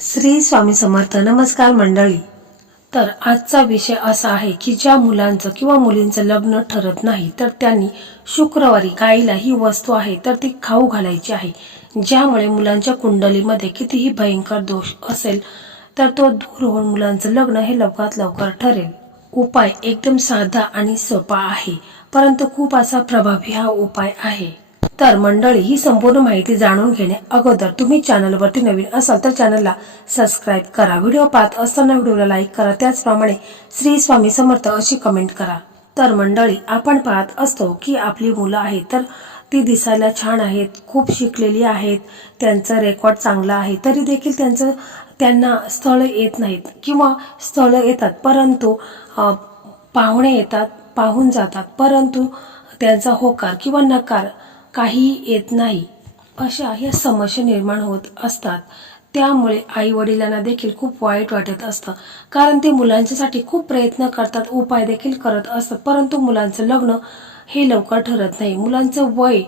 श्री स्वामी समर्थ. नमस्कार मंडळी. तर आजचा विषय असा आहे की ज्या मुलांचं किंवा मुलींचं लग्न ठरत नाही तर त्यांनी शुक्रवारी गाईला ही वस्तू आहे तर ती खाऊ घालायची आहे, ज्यामुळे मुलांच्या कुंडलीमध्ये कितीही भयंकर दोष असेल तर तो दूर होऊन मुलांचं लग्न हे लवकरात लवकर ठरेल. उपाय एकदम साधा आणि सोपा आहे, परंतु खूप असा प्रभावी हा उपाय आहे. तर मंडळी, ही संपूर्ण माहिती जाणून घेणे अगोदर तुम्ही चॅनलवरती नवीन असाल तर चॅनलला सबस्क्राईब करा. व्हिडिओ पाहत असताना व्हिडिओला लाईक करा, त्याचप्रमाणे श्री स्वामी समर्थ अशी कमेंट करा. तर मंडळी, आपण पाहत असतो की आपली मुलं आहेत तर ती दिसायला छान आहेत, खूप शिकलेली आहेत, त्यांचं रेकॉर्ड चांगलं आहे, तरी देखील त्यांना स्थळ येत नाहीत किंवा स्थळ येतात परंतु पाहुणे येतात, पाहून जातात, परंतु त्यांचा होकार किंवा नकार काही येत नाही. अशा ह्या समस्या निर्माण होत असतात. त्यामुळे आई वडिलांना देखील खूप वाईट वाटत असतं, कारण ते मुलांच्यासाठी खूप प्रयत्न करतात, उपाय देखील करत असतात, परंतु मुलांचं लग्न हे लवकर ठरत नाही. मुलांचं वय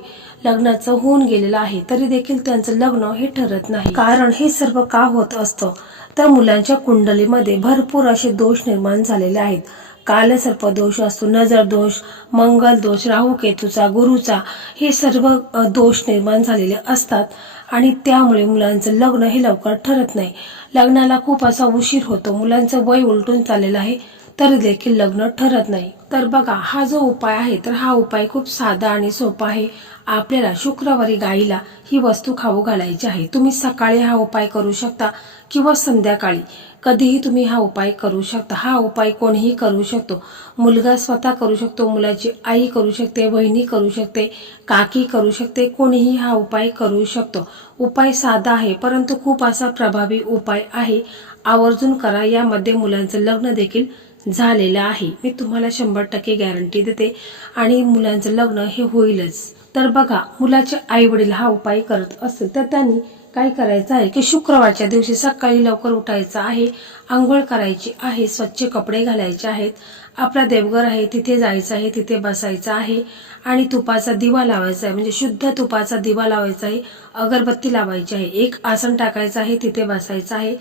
लग्नाचं होऊन गेलेलं आहे तरी देखील त्यांचं लग्न हे ठरत नाही. कारण हे सर्व का होत असतं तर मुलांच्या कुंडलीमध्ये भरपूर असे दोष निर्माण झालेले आहेत. कालसर्प दोष असतो, नजर दोष, मंगल दोष, राहू केतूचा, गुरुचा, हे सर्व दोष निर्माण झालेले असतात आणि त्यामुळे मुलांचं लग्न हे लवकर ठरत नाही. लग्नाला खूप असा उशीर होतो, मुलांचं वय उलटून चाललेलं आहे तरी देखील लग्न ठरत नाही. तर बघा, हा जो उपाय आहे तर हा उपाय खूप साधा आणि सोपा आहे. आपल्याला शुक्रवारी गाईला ही वस्तू खाऊ घालायची आहे. तुम्ही सकाळी हा उपाय करू शकता किंवा संध्याकाळी कधीही तुम्ही हा उपाय करू शकता. हा उपाय कोणीही करू शकतो. मुलगा स्वतः करू शकतो, मुलाची आई करू शकते, वहिनी करू शकते, काकी करू शकते, कोणीही हा उपाय करू शकतो. उपाय साधा आहे परंतु खूप असा प्रभावी उपाय आहे. आवर्जून करा. यामध्ये मुलांचं लग्न देखील झालेलं आहे. मी तुम्हाला 100% गॅरंटी देते आणि मुलांचं लग्न हे होईलच. तर बघा, मुलाचे आई वडील हा उपाय करत असतील तर त्यांनी काय करायचं आहे की शुक्रवारच्या दिवशी सकाळी लवकर उठायचं आहे, आंघोळ करायची आहे, स्वच्छ कपडे घालायचे आहेत, आपला देवघर आहे तिथे जायचं आहे, तिथे बसायचं आहे आणि तुपाचा दिवा लावायचा आहे, म्हणजे शुद्ध तुपाचा दिवा लावायचा आहे, अगरबत्ती लावायची आहे, एक आसन टाकायचं आहे, तिथे बसायचं आहे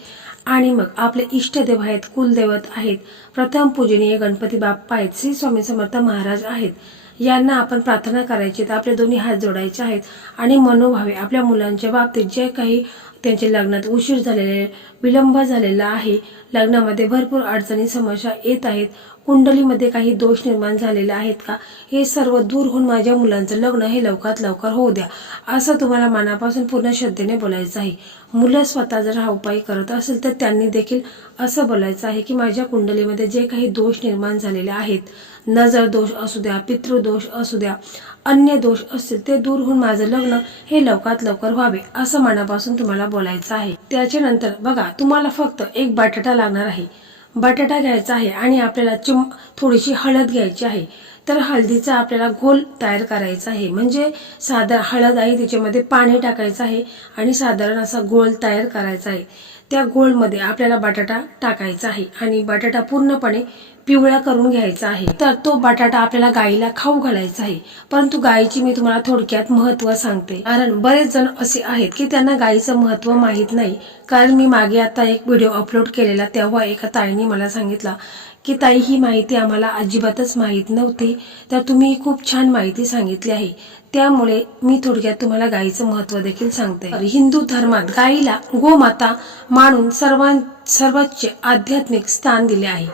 आणि मग आपले इष्टदेव आहेत, कुलदैवत आहेत, प्रथम पूजनीय गणपती बाप्पा आहेत, श्री स्वामी समर्थ महाराज आहेत, यांना आपण प्रार्थना करायची. तर आपले दोन्ही हात जोडायचे आहेत आणि मनोभावे आपल्या मुलांच्या बाबतीत जे काही त्यांच्या लग्नात उशीर झालेले, विलंब झालेला आहे, लग्नामध्ये भरपूर अडचणी समस्या येत आहेत, कुंडलीमध्ये काही दोष निर्माण झालेले आहेत का, हे सर्व दूर होऊन माझ्या मुलांचं लग्न हे लवकरात लवकर होऊ द्या, असं तुम्हाला मनापासून पूर्ण श्रद्धेने बोलायचं आहे. मुलं स्वतः जर हा उपाय करत असेल तर त्यांनी देखील असं बोलायचं आहे की माझ्या कुंडलीमध्ये जे काही दोष निर्माण झालेले आहेत, नजर दोष असू द्या, पितृदोष असू द्या, अन्य दोष असतील, ते दूर होऊन माझं लग्न हे लवकरात लवकर व्हावे, असं मनापासून तुम्हाला बोलायचं आहे. त्याच्यानंतर बघा, तुम्हाला फक्त एक बटाटा लागणार आहे. बटाटा घ्यायचा आहे आणि आपल्याला थोडीशी हळद घ्यायची आहे. तर हळदीचा आपल्याला घोल तयार करायचा आहे, म्हणजे साधारण हळद आहे, त्याच्यामध्ये पाणी टाकायचं आहे आणि साधारण असा घोल तयार करायचा आहे. त्या घोलमध्ये आपल्याला बटाटा टाकायचा आहे आणि बटाटा पूर्णपणे पिवळा करून घ्यायचा आहे. तर तो बटाटा आपल्याला गाईला खाऊ घालायचा आहे. परंतु गाईची मी तुम्हाला थोडक्यात महत्व सांगते, कारण बरेच जण असे आहेत की त्यांना गाईचं महत्व माहीत नाही. कारण मी मागे आता एक व्हिडिओ अपलोड केलेला, तेव्हा एका ताईने मला सांगितलं की ताई, ही माहिती आम्हाला अजिबातच माहीत नव्हती, तर तुम्ही खूप छान माहिती सांगितली आहे, त्यामुळे मी थोडक्यात तुम्हाला गाईचं महत्व देखील सांगते. हिंदू धर्मात गाईला गोमाता मानून सर्वोच्च आध्यात्मिक स्थान दिले आहे.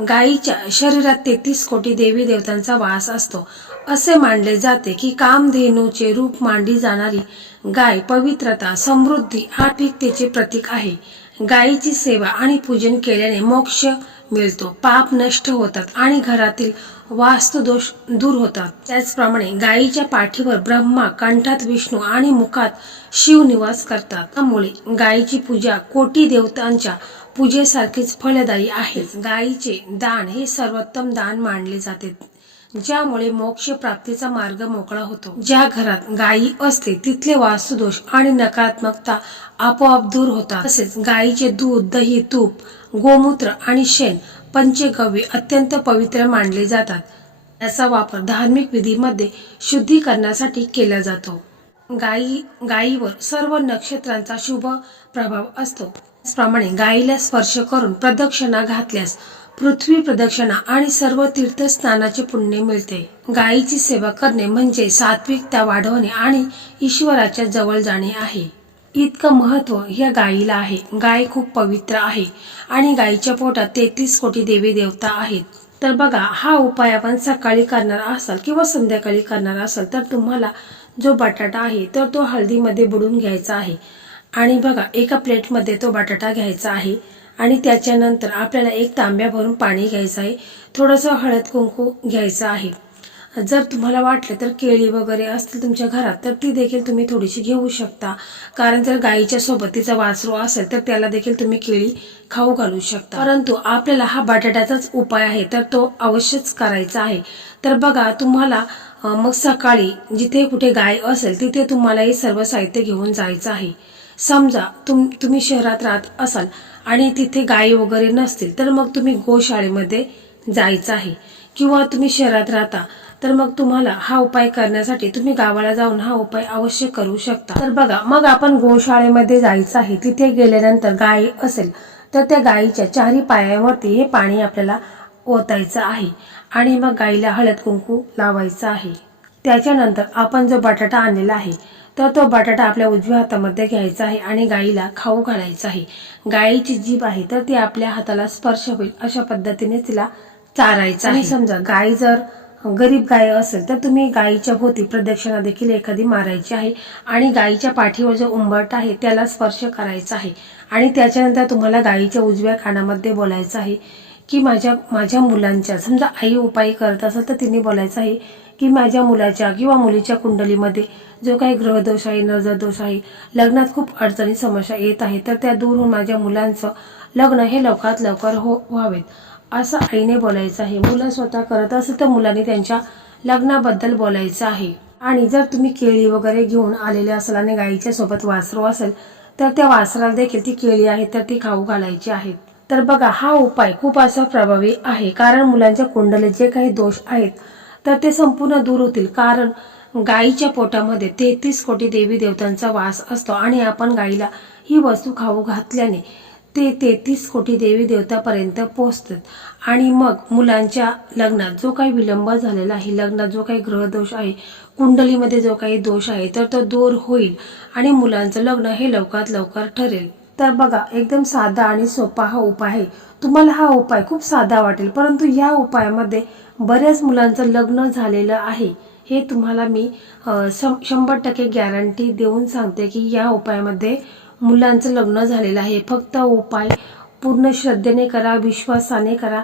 गायीच्या शरीरात 33 कोटी देवी देवतांचा वास असतो. असे मानले जाते की कामधेनूचे रूप मांडली जाणारी गाय पवित्रता, समृद्धी, आर्थिकतेचे प्रतीक आहे. गायीची सेवा आणि पूजन केल्याने मोक्ष मिळतो, पाप नष्ट होतात आणि घरातील वास्तुदोष दूर होतात. त्याचप्रमाणे गायीच्या पाठीवर ब्रह्मा, कंठात विष्णू आणि मुखात शिव निवास करतात. त्यामुळे गायीची पूजा कोटी देवतांच्या पूजेसारखीच फलदायी आहे. गायीचे दान हे सर्वोत्तम दान मानले जाते, ज्यामुळे मोक्ष प्राप्तीचा मार्ग मोकळा होतो. ज्या घरात गायी असते तिथले वास्तुदोष आणि नकारात्मकता आपोआप दूर होतात. तसेच गायीचे दूध, दही, तूप, गोमूत्र आणि शेण पंचगव्य अत्यंत पवित्र मानले जातात. याचा वापर धार्मिक विधीमध्ये शुद्धीकरणासाठी केला जातो. गायीवर सर्व नक्षत्रांचा शुभ प्रभाव असतो. त्याचप्रमाणे गायीला स्पर्श करून प्रदक्षिणा घातल्यास पृथ्वी प्रदक्षिणा आणि सर्व तीर्थस्नानाचे पुण्य मिळते. गायीची सेवा करणे म्हणजे सात्विकता वाढवणे आणि ईश्वराच्या जवळ जाणे आहे. इतकं महत्व या गायीला आहे. गाय खूप पवित्र आहे आणि गायीच्या पोटात 33 कोटी देवी देवता आहेत. तर बघा, हा उपाय आपण सकाळी करणार असाल किंवा संध्याकाळी करणार असाल तर तुम्हाला जो बटाटा आहे तर तो हळदीमध्ये बुडवून घ्यायचा आहे आणि बघा एका प्लेटमध्ये तो बटाटा घ्यायचा आहे आणि त्याच्यानंतर आपल्याला एक तांब्या भरून पाणी घ्यायचं आहे. थोडंसं हळद कुंकू घ्यायचं आहे. जर तुम्हाला वाटलं तर केळी वगैरे असतील तुमच्या घरात तर ती देखील तुम्ही थोडीशी घेऊ शकता, कारण जर गायीच्या सोबत तिचा वासरू असेल तर त्याला देखील तुम्ही केळी खाऊ घालू शकता. परंतु आपल्याला हा बटाट्याचाच उपाय आहे तर तो अवश्यच करायचा आहे. तर बघा, तुम्हाला मग सकाळी जिथे कुठे गाय असेल तिथे तुम्हाला हे सर्व साहित्य घेऊन जायचं आहे. समजा तुम्ही शहरात राहत असाल आणि तिथे गायी वगैरे नसतील तर मग तुम्ही गोशाळेमध्ये जायचं आहे, किंवा तुम्ही शहरात राहता तर मग तुम्हाला हा उपाय करण्यासाठी तुम्ही गावाला जाऊन हा उपाय अवश्य करू शकता. तर बघा, मग आपण गोशाळेमध्ये जायचं आहे. तिथे गेल्यानंतर गाय असेल तर त्या गायीच्या चारही पायावरती हे पाणी आपल्याला ओतायचं आहे आणि मग गायीला हळद कुंकू लावायचं आहे. त्याच्यानंतर आपण जो बटाटा आणलेला आहे तर तो बटाटा आपल्या उजव्या हातामध्ये घ्यायचा आहे आणि गायीला खाऊ घालायचा आहे. गायीची जीभ आहे तर ती आपल्या हाताला स्पर्श होईल अशा पद्धतीने तिला चारायचं आहे. समजा गाय जर गरीब गाय असेल तर तुम्ही गायीच्या भोवती प्रदक्षिणा देखील एखादी मारायची आहे आणि गायीच्या पाठीवर जो उंबरठा आहे त्याला स्पर्श करायचा आहे आणि त्याच्यानंतर तुम्हाला गायीच्या उजव्या कानामध्ये बोलायचं आहे की माझ्या मुलांच्या, समजा आई उपाय करत असेल तर तिने बोलायचं आहे की माझ्या मुलाच्या किंवा मुलीच्या कुंडलीमध्ये जो काही ग्रहदोष आहे, नजरदोष आहे, लग्नात खूप अडचणी समस्या येत आहे तर त्या दूर होऊन माझ्या मुलांचं लग्न हे लवकरात लवकर व्हावेत असं आईने बोलायचं आहे. मुलं स्वतः करत असेल तर मुलांनी त्यांच्या लग्नाबद्दल बोलायचं आहे. आणि जर तुम्ही केळी वगैरे घेऊन आलेले असाल आणि गायीच्या सोबत वासरू असेल तर त्या वासराला देखील ती केळी आहे तर ती खाऊ घालायची आहेत. तर बघा, हा उपाय खूप असा प्रभावी आहे, कारण मुलांच्या कुंडलीत जे काही दोष आहेत तर ते संपूर्ण दूर होतील. कारण गायीच्या पोटामध्ये 33 कोटी देवी देवतांचा वास असतो आणि आपण गायीला ही वस्तू खाऊ घातल्याने ते 33 कोटी देवी देवतापर्यंत पोहोचतात आणि मग मुलांच्या लग्नात जो काही विलंब झालेला आहे, लग्नात जो काही ग्रहदोष आहे, कुंडलीमध्ये जो काही दोष आहे तर तो दूर होईल आणि मुलांचं लग्न हे लवकरात लवकर ठरेल. तर बघा, एकदम साधा आणि सोपा हा उपाय आहे. तुम्हाला हा उपाय खूप साधा वाटेल, परंतु या उपायामध्ये बऱ्याच मुलांचं लग्न झालेलं आहे हे तुम्हाला मी 100% गॅरंटी देऊन सांगते की या उपायामध्ये मुलांचं लग्न झालेलं आहे. फक्त उपाय पूर्ण श्रद्धेने करा, विश्वासाने करा.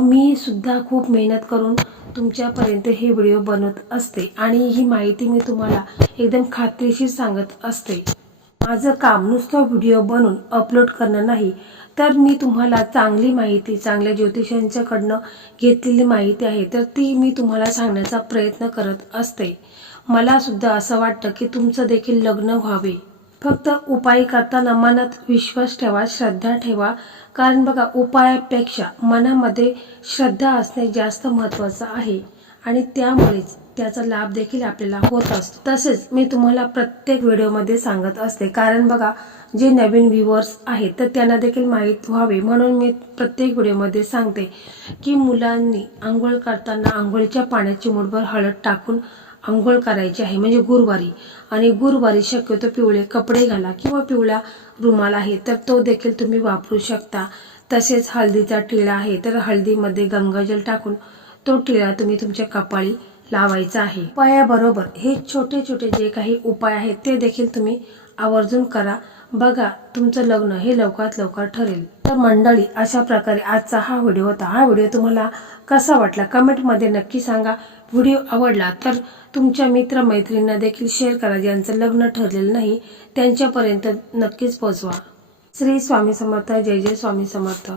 मी सुद्धा खूप मेहनत करून तुमच्यापर्यंत हे व्हिडिओ बनवत असते आणि ही माहिती मी तुम्हाला एकदम खात्रीशीर सांगत असते. माझं काम नुसतं व्हिडिओ बनवून अपलोड करणं नाही, तर मी तुम्हाला चांगली माहिती, चांगल्या ज्योतिषांच्याकडनं घेतलेली माहिती आहे तर ती मी तुम्हाला सांगण्याचा प्रयत्न करत असते. मला सुद्धा असं वाटतं की तुमचं देखील लग्न व्हावे. फक्त उपाय करताना मनात विश्वास ठेवा, श्रद्धा ठेवा. कारण बघा, उपायापेक्षा मनामध्ये श्रद्धा असणे जास्त महत्त्वाचं आहे आणि त्यामुळेच त्याचा लाभ देखील आपल्याला होत असतो. तसेच मी तुम्हाला प्रत्येक व्हिडिओमध्ये सांगत असते, कारण बघा, जे नवीन व्ह्यूअर्स आहेत तर त्यांना देखील माहीत व्हावे म्हणून मी प्रत्येक व्हिडिओमध्ये सांगते की मुलांनी आंघोळ करताना आंघोळीच्या पाण्यात चिमूटभर हळद टाकून आंघोळ करायची आहे, म्हणजे गुरुवारी. आणि गुरुवारी शक्यतो पिवळे कपडे घाला किंवा पिवळा रुमाल आहे तर तो देखील तुम्ही वापरू शकता. तसेच हळदीचा टिळा आहे तर हळदीमध्ये गंगाजल टाकून तो टिळा तुम्ही तुमच्या कपाळी लावायचा आहे. उपायाबरोबर हे छोटे छोटे जे काही उपाय आहेत ते देखील तुम्ही आवर्जून करा. बघा, तुमचं लग्न हे लवकरात लवकर ठरेल. तर मंडळी, अशा प्रकारे आजचा हा व्हिडिओ होता. हा व्हिडिओ तुम्हाला कसा वाटला कमेंटमध्ये नक्की सांगा. व्हिडिओ आवडला तर तुमच्या मित्रमैत्रिणींना देखील शेअर करा. ज्यांचं लग्न ठरलेलं नाही त्यांच्यापर्यंत नक्कीच पोहोचवा. श्री स्वामी समर्थ. जय जय स्वामी समर्थ.